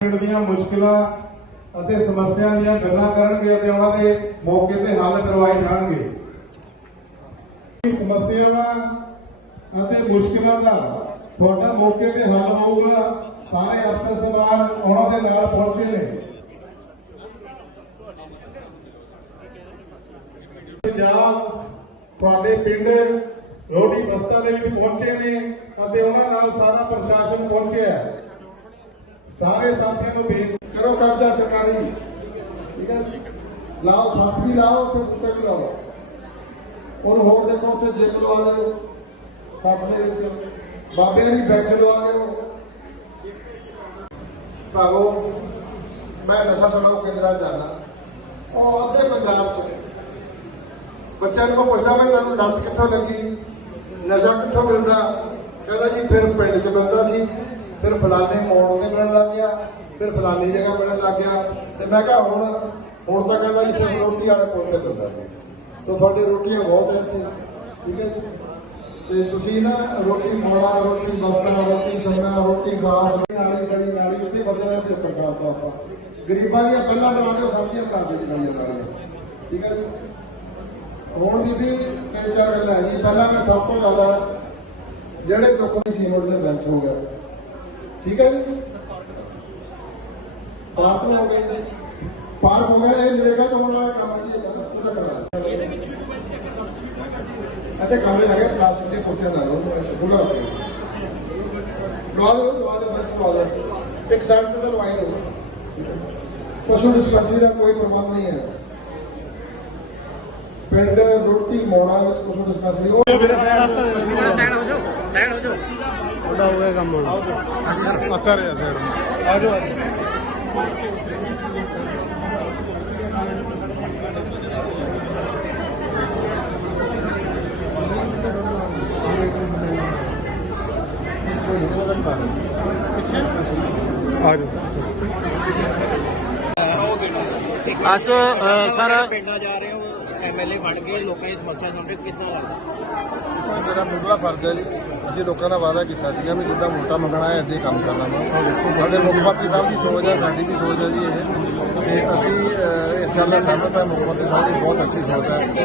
ਪਿੰਡ ਦੀਆਂ ਮੁਸ਼ਕਲਾਂ ਅਤੇ ਸਮੱਸਿਆ ਦੀਆਂ ਗੱਲਾਂ ਕਰਨਗੇ ਅਤੇ ਉਹਨਾਂ ਦੇ ਮੌਕੇ ਤੇ ਹੱਲ ਕਰਵਾਏ ਜਾਣਗੇ। ਸਮੱਸਿਆਵਾਂ ਅਤੇ ਮੁਸ਼ਕਲਾਂ ਦਾ ਤੁਹਾਡਾ ਮੌਕੇ ਤੇ ਹੱਲ ਹੋਊਗਾ। ਸਾਰੇ ਅਫਸਰ ਸਮਾਨ ਉਹਨਾਂ ਦੇ ਨਾਲ ਪਹੁੰਚੇ ਨੇ। ਪੰਜਾਬ ਤੁਹਾਡੇ ਪਿੰਡ ਰੋਟੀ ਬਸਤਾ ਦੇ ਵਿੱਚ ਪਹੁੰਚੇ ਨੇ ਅਤੇ ਉਹਨਾਂ ਨਾਲ ਸਾਰਾ ਪ੍ਰਸ਼ਾਸਨ ਪਹੁੰਚਿਆ ਹੈ। ਸਾਰੇ ਸਾਥੀਆਂ ਨੂੰ ਬੇਨਤੀ ਕਰੋ, ਕਰਜ਼ਾ ਸਰਕਾਰੀ। ਠੀਕ ਹੈ ਲਾਓ, ਸਾਥ ਵੀ ਲਾਓ ਤੇ ਕੁੱਤੇ ਵੀ ਲਾਓ। ਹੁਣ ਹੋਰ ਦੇਖੋ ਤੇ ਜੇਬ ਲਵਾ ਲਿਓ। ਸੱਤ ਦੇ ਵਿੱਚ ਬਾਬਿਆਂ ਦੀ ਬੈਂਚ ਲਵਾ ਲਿਓ। ਭਰਾਵੋ, ਮੈਂ ਨਸ਼ਾ ਛਡਾਓ ਕੇਂਦਰਾਂ ਜਾਣਾ? ਉਹ ਅੱਧੇ ਪੰਜਾਬ ਚ ਬੱਚਿਆਂ ਨੂੰ ਪੁੱਛਦਾ, ਮੈਂ ਤੁਹਾਨੂੰ ਲੱਤ ਕਿੱਥੋਂ ਲੱਗੀ? ਨਸ਼ਾ ਕਿੱਥੋਂ ਮਿਲਦਾ? ਕਹਿੰਦਾ ਜੀ, ਫਿਰ ਪਿੰਡ 'ਚ ਮਿਲਦਾ ਸੀ, ਫਿਰ ਫਲਾਣੇ ਮੋੜ ਫਿਰ ਫਲਾਣੀ ਜਗ੍ਹਾ ਮਿਲਣ ਲੱਗ ਗਿਆ। ਤੇ ਮੈਂ ਕਿਹਾ ਹੁਣ ਹੁਣ ਤਾਂ ਕਹਿੰਦਾ ਜੀ ਸਿਰਫ ਰੋਟੀ ਵਾਲੇ ਪੁੱਲ ਤੇ ਮਿਲਦਾ ਸੋ ਤੁਹਾਡੀ ਰੋਟੀਆਂ ਬਹੁਤ ਹੈ ਇੱਥੇ। ਠੀਕ ਹੈ ਜੀ। ਤੇ ਤੁਸੀਂ ਨਾ ਰੋਟੀ ਮੋੜਾ, ਰੋਟੀ ਬਸਤਾ ਰੋਟੀ ਛੰਨਾ ਰੋਟੀ ਖਾਸ ਨਾਲੀ ਬੜੀ ਨਾਲੀ ਉੱਥੇ ਬਦਲਣਾ ਤੇ ਪ੍ਰਕਾਰ ਆਪਾਂ। ਗਰੀਬਾਂ ਦੀਆਂ ਪਹਿਲਾਂ ਬਣਾ ਕੇ ਸਬਜ਼ੀਆਂ ਕਰ ਦਿਓ ਜੀ ਨਾਲੀਆਂ ਠੀਕ ਹੈ ਜੀ। ਹੁਣ ਵੀ ਵੀ ਤਿੰਨ ਚਾਰ ਗੱਲਾਂ ਹੈ ਜੀ। ਪਹਿਲਾਂ ਮੈਂ ਸਭ ਤੋਂ ਜ਼ਿਆਦਾ ਜਿਹੜੇ ਦੁੱਖ ਦੀ ਸੀਮਤ ਦੇ ਬੈਂਚ ਹੋ ਗਿਆ ਠੀਕ ਹੈ ਜੀ। ਪਾਰਕ ਹੋ ਗਏ ਨੇ। ਪਾਰਕ ਹੋ ਗਿਆ ਇਹ ਨਰੇਗਾ ਤੋਂ ਹੋਣ ਵਾਲਾ ਕੰਮ ਜੀ ਉਹਦਾ ਕਰਾ ਅਤੇ ਕਮਰੇ ਹੈਗੇ ਪਲਾਸਟਿਕ ਦੇ ਪੋਚੇ ਨਾਲ ਉਹਨੂੰ ਪੂਰਾ ਲਵਾ ਦਿਓ ਲਵਾ ਦਿਓ ਬਸ ਲਵਾ ਦਿਓ। ਇੱਕ ਸਾਈਡ ਤੇ ਤਾਂ ਲਵਾਈ ਦਿਓ ਪਸ਼ੂ ਡਿਸਪੈਂਸਰੀ ਦਾ ਕੋਈ ਪ੍ਰਬੰਧ ਨਹੀਂ ਹੈ। ਪਿੰਡ ਰੋਟੀ ਮੋੜਾ ਵਿੱਚ ਪਸ਼ੂ ਡਿਸਪੈਂਸਰੀ ਉਹ ਸਾਈਡ ਹੋ ਜਾਓ। ਸਾਈਡ ਹੋ ਜਾਓ। ਉਹਦਾ ਹੋ ਗਿਆ ਕੰਮ ਹੁਣ। ਅੱਕਾ ਰਿਹਾ ਸਾਈਡ। ਆ ਜਾਓ ਆ ਜਾਓ ਅੱਜ ਅ, ਸਰ ਪਿੰਡਾਂ ਜਾ ਰਹੇ ਹੋ ਐਮਐਲਏ ਬਣ ਕੇ ਲੋਕਾਂ ਦੀ ਸਮੱਸਿਆ ਸੁਣ ਰਹੇ ਕਿੱਦਾਂ ਲੱਗਦਾ ਮੇਰਾ ਮੁੱਢਲਾ ਫਰਜ਼ ਹੈ ਜੀ, ਅਸੀਂ ਲੋਕਾਂ ਦਾ ਵਾਅਦਾ ਕੀਤਾ ਸੀਗਾ ਵੀ ਜਿੱਦਾਂ ਵੋਟਾਂ ਮੰਗਣਾ ਹੈ, ਇੱਦਾਂ ਹੀ ਕੰਮ ਕਰਨਾ ਵਾ। ਸਾਡੇ ਮੁੱਖ ਮੰਤਰੀ ਸਾਹਿਬ ਦੀ ਸੋਚ ਹੈ, ਸਾਡੀ ਵੀ ਸੋਚ ਹੈ ਜੀ ਇਹ। ਤੇ ਅਸੀਂ ਇਸ ਗੱਲ ਦਾ ਸਹਿਮਤ ਹੈ, ਮੁੱਖ ਮੰਤਰੀ ਸਾਹਿਬ ਦੀ ਬਹੁਤ ਅੱਛੀ ਸੋਚ ਹੈ ਕਿ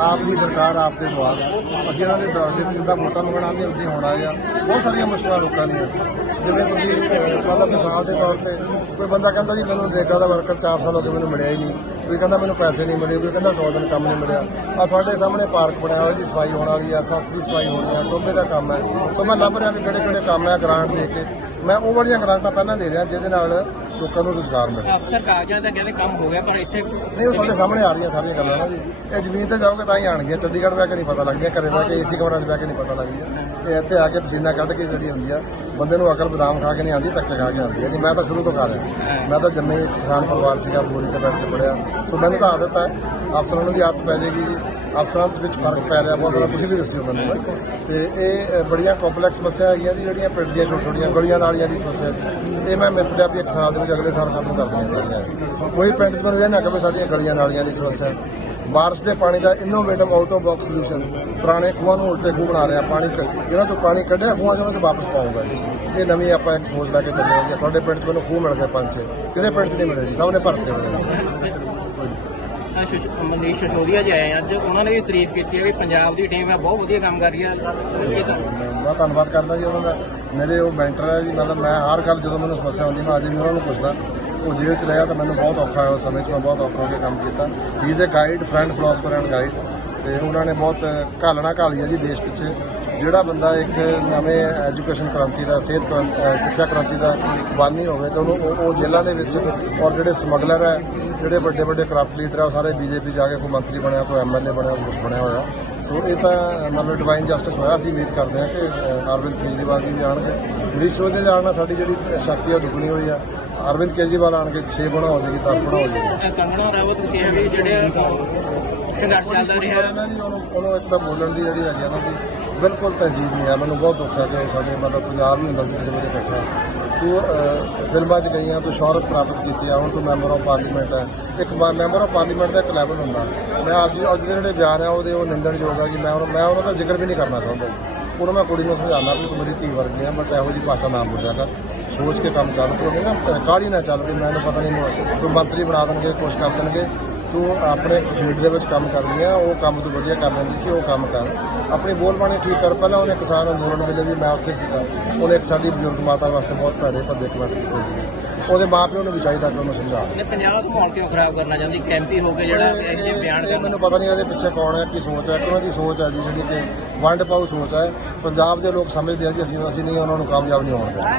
ਆਪ ਦੀ ਸਰਕਾਰ ਆਪ ਦੇ ਦਵਾਰ ਅਸੀਂ ਇਹਨਾਂ ਦੇ ਦਰਜੇ ਤੇ ਜਿੱਦਾਂ ਵੋਟਾਂ ਮੰਗਣਾ ਆਉਂਦੇ, ਉੱਦਾਂ ਹੋਣਾ ਆ। ਬਹੁਤ ਸਾਰੀਆਂ ਮੁਸ਼ਕਲਾਂ ਲੋਕਾਂ ਦੀਆਂ। ਜਿਵੇਂ ਤੁਸੀਂ ਪਹਿਲਾਂ ਮਿਸਾਲ ਦੇ ਤੌਰ ਤੇ ਕੋਈ ਬੰਦਾ ਕਹਿੰਦਾ ਜੀ ਮੈਨੂੰ ਰੇਗਾ ਦਾ ਵਰਕਰ 4 ਸਾਲ ਹੋ ਗਏ ਮੈਨੂੰ ਮਿਲਿਆ ਹੀ ਨਹੀਂ। ਕੋਈ ਕਹਿੰਦਾ ਮੈਨੂੰ ਪੈਸੇ ਨਹੀਂ ਮਿਲੇ, ਕੋਈ ਕਹਿੰਦਾ 100 ਦਿਨ ਕੰਮ ਨਹੀਂ ਮਿਲਿਆ। ਆ ਤੁਹਾਡੇ ਸਾਹਮਣੇ ਪਾਰਕ ਬਣਿਆ ਹੋਇਆ ਜੀ, ਸਫ਼ਾਈ ਹੋਣ ਵਾਲੀ ਆ, ਸੱਤ ਦੀ ਸਫ਼ਾਈ ਹੋਣੀ ਆ ਟੋਬੇ ਦਾ ਕੰਮ ਹੈ ਸੋ ਮੈਂ ਲੱਭ ਰਿਹਾ ਵੀ ਕਿਹੜੇ ਕਿਹੜੇ ਕੰਮ ਹੈ ਗ੍ਰਾਂਟ ਦੇ ਕੇ। ਮੈਂ ਉਹ ਵਾਲੀਆਂ ਗ੍ਰਾਂਟਾਂ ਪਹਿਲਾਂ ਦੇ ਰਿਹਾ, ਜਿਹਦੇ ਨਾਲ ਲੋਕਾਂ ਨੂੰ ਰੁਜ਼ਗਾਰ ਮਿਲੇ। ਅਫਸਰ ਕਾਗਜ਼ਾਂ ਦਾ ਕਹਿੰਦੇ ਕੰਮ ਹੋ ਗਿਆ ਪਰ ਇੱਥੇ ਨਹੀਂ ਉਹ ਤੁਹਾਡੇ ਸਾਹਮਣੇ ਆ ਰਹੀਆਂ ਸਾਰੀਆਂ ਗੱਲਾਂ ਨਾ ਜੀ। ਇਹ ਜ਼ਮੀਨ ਤੇ ਜਾਓਗੇ ਤਾਂ ਹੀ ਆਣਗੀਆਂ ਚੰਡੀਗੜ੍ਹ ਬਹਿ ਕੇ ਨਹੀਂ ਪਤਾ ਲੱਗਦੀਆਂ ਘਰੇ ਬਹਿ ਕੇ ਏਸੀ ਕਮਰਾ 'ਚ ਬਹਿ ਕੇ ਨਹੀਂ ਪਤਾ ਲੱਗਦੀਆਂ। ਇਹ ਇੱਥੇ ਆ ਕੇ ਪਸੀਨਾ ਕੱਢ ਕੇ ਜਿਹੜੀ ਹੁੰਦੀ ਆ ਬੰਦੇ ਨੂੰ ਅਕਲ ਬਦਾਮ ਖਾ ਕੇ ਨਹੀਂ ਆਉਂਦੀ ਧੱਕੇ ਖਾ ਕੇ ਆਉਂਦੀ ਹੈ ਜੀ ਮੈਂ ਤਾਂ ਸ਼ੁਰੂ ਤੋਂ ਖਾ ਰਿਹਾ। ਮੈਂ ਤਾਂ ਜੰਮੇ ਕਿਸਾਨ ਪਰਿਵਾਰ ਸੀਗਾ ਬੋਰੀ ਤੇ ਬੈਠ ਕੇ ਪੜਿਆ ਸੋ ਮੈਨੂੰ ਤਾਂ ਆਦਤ ਹੈ ਅਫਸਰਾਂ ਨੂੰ ਵੀ ਆਦਤ ਪੈ ਜਾਏਗੀ। ਜੀ ਅਫਸਰਾਂ ਦੇ ਵਿੱਚ ਫ਼ਰਕ ਪੈ ਰਿਹਾ ਬਹੁਤ ਸਾਰਾ ਤੁਸੀਂ ਵੀ ਦੱਸਿਓ ਮੈਨੂੰ। ਤੇ ਇਹ ਬੜੀਆਂ ਕੰਪਲੈਕਸ ਸਮੱਸਿਆ ਹੈਗੀਆਂ ਜੀ ਜਿਹੜੀਆਂ ਪਿੰਡ ਦੀਆਂ ਛੋਟੀਆਂ ਛੋਟੀਆਂ ਗਲੀਆਂ ਨਾਲੀਆਂ ਦੀ ਸਮੱਸਿਆ। ਇਹ ਮੈਂ ਲਿਆ ਵੀ ਇੱਕ ਸਾਲ ਦੇ ਵਿੱਚ ਅਗਲੇ ਸਾਲ ਖਤਮ ਕਰ ਦੇਣੀਆਂ ਸਾਰੀਆਂ ਕੋਈ ਪਿੰਡ 'ਚ ਇਹ ਨਾ ਕਹੇ ਸਾਡੀਆਂ ਗਲੀਆਂ ਨਾਲੀਆਂ ਦੀ ਸਮੱਸਿਆ ਹੈ। ਬਾਰਿਸ਼ ਦੇ ਪਾਣੀ ਦਾ innovative out of box solution ਪੁਰਾਣੇ ਖੂਹਾਂ ਨੂੰ ਉਲਟੇ ਖੂਹ ਬਣਾ ਰਿਹਾ ਪਾਣੀ ਕ- ਜਿਹਨਾਂ ਤੋਂ ਪਾਣੀ ਕੱਢਿਆ ਖੂਹਾਂ 'ਚ ਤੋਂ ਵਾਪਸ ਪਾਉਂਗਾ ਜੀ। ਇਹ ਨਵੀਂ ਆਪਾਂ ਇੱਕ ਸੋਚ ਲੈ ਕੇ ਚੱਲੇ ਹਾਂ ਤੁਹਾਡੇ ਪਿੰਡ 'ਚ ਮੈਨੂੰ ਖੂਹ ਮਿਲ ਗਏ ਪੰਜ ਛੇ। ਕਿਸੇ ਪਿੰਡ 'ਚ ਨਹੀਂ ਮਿਲੇ ਜੀ। ਸਭ ਨੇ ਭਰਤੇ ਹੋਏ ਮਨੀਸ਼ ਸਿਸੋਦੀਆ ਜੀ ਆਏ ਅੱਜ। ਉਹਨਾਂ ਨੇ ਵੀ ਤਾਰੀਫ ਕੀਤੀ ਹੈ ਵੀ ਪੰਜਾਬ ਦੀ ਟੀਮ ਹੈ ਬਹੁਤ ਵਧੀਆ ਕੰਮ ਕਰ ਰਹੀ ਹੈ ਮੈਂ ਧੰਨਵਾਦ ਕਰਦਾ ਜੀ ਉਹਨਾਂ ਦਾ। ਮੇਰੇ ਉਹ ਮੈਂਟਰ ਹੈ ਜੀ, ਮਤਲਬ ਮੈਂ ਹਰ ਗੱਲ ਜਦੋਂ ਮੈਨੂੰ ਸਮੱਸਿਆ ਹੁੰਦੀ, ਮੈਂ ਅੱਜ ਵੀ ਉਹਨਾਂ ਨੂੰ ਪੁੱਛਦਾ। ਉਹ ਜੇਲ੍ਹ 'ਚ ਰਿਹਾ ਤਾਂ ਮੈਨੂੰ ਬਹੁਤ ਔਖਾ ਹੋਇਆ ਉਸ ਸਮੇਂ 'ਚ, ਮੈਂ ਬਹੁਤ ਔਖਾ ਹੋ ਕੇ ਕੰਮ ਕੀਤਾ। He is a guide friend philosopher and guide ਤੇ ਉਹਨਾਂ ਨੇ ਬਹੁਤ ਘਾਲਣਾ ਘਾਲੀ ਹੈ ਜੀ ਦੇਸ਼ ਪਿੱਛੇ। ਜਿਹੜਾ ਬੰਦਾ ਇੱਕ ਨਵੇਂ ਐਜੂਕੇਸ਼ਨ ਕ੍ਰਾਂਤੀ ਦਾ, ਸਿਹਤ ਕ੍ਰਾਂਤੀ ਸਿੱਖਿਆ ਕ੍ਰਾਂਤੀ ਦਾ ਬਾਨੀ ਹੋਵੇ, ਤਾਂ ਉਹਨੂੰ ਉਹ- ਉਹ ਜੇਲ੍ਹਾਂ ਦੇ ਵਿੱਚ ਔਰ ਜਿਹੜੇ ਸਮਗਲਰ ਹੈ ਜਿਹੜੇ ਵੱਡੇ ਵੱਡੇ ਕਰਪਟ ਲੀਡਰ ਆ, ਉਹ ਸਾਰੇ ਬੀਜੇਪੀ ਜਾ ਕੇ ਕੋਈ ਮੰਤਰੀ ਬਣਿਆ, ਕੋਈ ਐਮਐਲਏ ਬਣਿਆ ਕੁਝ ਬਣਿਆ ਹੋਇਆ। ਸੋ ਇਹ ਤਾਂ ਮਤਲਬ ਡਿਵਾਈਨ ਜਸਟਿਸ ਹੋਇਆ ਸੀ ਉਮੀਦ ਕਰਦੇ ਹਾਂ ਕਿ ਅਰਵਿੰਦ ਕੇਜਰੀਵਾਲ ਜੀ ਵੀ ਆਉਣਗੇ। ਮੇਰੀ ਸੋਚ ਦੇ ਨਾਲ ਸਾਡੀ ਜਿਹੜੀ ਸ਼ਕਤੀ ਆ ਦੁੱਗਣੀ ਹੋਈ ਆ। ਅਰਵਿੰਦ ਕੇਜਰੀਵਾਲ ਆਣਗੇ 6 ਬਣਾ ਹੋ ਜਾਏਗੀ 10 ਬਣਾ ਹੋ ਜਾਏਗੀ। ਕੰਗਣਾ ਰਾਵਤ ਕਿਹਾ ਵੀ ਜਿਹੜੇ ਸੰਘਰਸ਼ ਚੱਲਦਾ ਰਿਹਾ। ਉਹਨੂੰ ਉਹਨੂੰ ਇੱਕ ਤਾਂ ਬੋਲਣ ਦੀ ਜਿਹੜੀ ਹੈਗੀ ਆ ਨਾ ਬਿਲਕੁਲ ਤਹਿਜ਼ੀਬ ਨਹੀਂ ਆ। ਮੈਨੂੰ ਬਹੁਤ ਦੁੱਖ ਹੈ ਕਿ ਸਾਡੇ ਮਤਲਬ ਪੰਜਾਬ ਹੀ ਹੁੰਦਾ ਸੀ ਕਿਸੇ ਵੇਲੇ ਇਕੱਠਾ ਤੂੰ ਫਿਲਮਾਂ 'ਚ ਗਈ ਗਈਆਂ ਤੂੰ ਸ਼ੋਹਰਤ ਪ੍ਰਾਪਤ ਕੀਤੀ ਆ, ਹੁਣ ਤੂੰ ਮੈਂਬਰ ਆਫ ਪਾਰਲੀਮੈਂਟ ਹੈ ਇੱਕ ਮੈਂਬਰ ਆਫ ਪਾਰਲੀਮੈਂਟ ਦਾ ਇੱਕ ਲੈਵਲ ਹੁੰਦਾ। ਮੈਂ ਅੱਜ ਅੱਜ ਦੇ ਜਿਹੜੇ ਬਿਆਨ ਆ ਉਹਦੇ ਉਹ ਨਿੰਦਣਯੋਗ ਆ ਕਿ ਮੈਂ ਉਹ- ਮੈਂ ਉਹਨਾਂ ਦਾ ਜ਼ਿਕਰ ਵੀ ਨਹੀਂ ਕਰਨਾ ਚਾਹੁੰਦਾ। ਜੀ। ਉਹਨੂੰ ਮੈਂ ਕੁੜੀ ਨੂੰ ਸਮਝਾਉਣਾ ਵੀ ਤੂੰ ਮੇਰੀ ਧੀ ਵਰਗੀ ਆ ਬਟ ਇਹੋ ਜਿਹੀ ਭਾਸ਼ਾ ਨਾ ਬੋਲਿਆ ਕਰ। ਸੋਚ ਕੇ ਕੰਮ ਚੱਲ ਪਏ ਨਾ ਕਾਹਲੀ ਨਾ ਚੱਲ ਪਈ ਮੈਨੂੰ ਪਤਾ ਨਹੀਂ ਕੋਈ ਮੰਤਰੀ ਬਣਾ ਦੇਣਗੇ, ਕੁਛ ਕਰ ਦੇਣਗੇ। ਤੂੰ ਆਪਣੇ ਫੀਲਡ ਦੇ ਵਿੱਚ ਕੰਮ ਕਰਦੀ ਆ ਉਹ ਕੰਮ ਤੂੰ ਵਧੀਆ ਕਰ ਲੈਂਦੀ ਸੀ ਉਹ ਕੰਮ ਕਰ। ਆਪਣੀ ਬੋਲ ਬਾਣੀ ਠੀਕ ਕਰ ਪਹਿਲਾਂ ਉਹਨੇ ਕਿਸਾਨ ਅੰਦੋਲਨ ਵੇਲੇ ਵੀ ਮੈਂ ਉੱਥੇ ਸੀਗਾ। ਉਹਨੇ ਇੱਕ ਸਾਡੀ ਬਜ਼ੁਰਗ ਮਾਤਾ ਵਾਸਤੇ ਬਹੁਤ ਭੈੜੇ ਭੱਦੇ ਕਮਾ ਕੀਤੇ ਸੀ। ਉਹਦੇ ਮਾਪਿਓ ਨੂੰ ਵੀ ਚਾਹੀਦਾ ਕਿ ਉਹਨੂੰ ਸਮਝਾ। ਨੇ ਪੰਜਾਬ ਨੂੰ ਕਿਉਂ ਖਰਾਬ ਕਰਨਾ ਚਾਹੁੰਦੀ? ਕੈਂਪੀ ਹੋ ਕੇ ਜਿਹੜਾ ਇਹ ਜਿਹੇ ਬਿਆਨ ਕਰਨਾ ਮੈਨੂੰ ਪਤਾ ਨਹੀਂ ਇਹਦੇ ਪਿੱਛੇ ਕੌਣ ਹੈ ਕੀ ਸੋਚ ਹੈ ਕਿਉਂ ਦੀ ਸੋਚ ਹੈ ਜੀ ਜਿਹੜੀ ਕਿ ਵੰਡ ਪਾਉ ਸੋਚ ਹੈ। ਪੰਜਾਬ ਦੇ ਲੋਕ ਸਮਝਦੇ ਆ ਕਿ ਅਸੀਂ ਅਸੀਂ ਨਹੀਂ ਉਹਨਾਂ ਨੂੰ ਕਾਮਯਾਬ ਨਹੀਂ ਹੋਣ ਦੇਣਾ।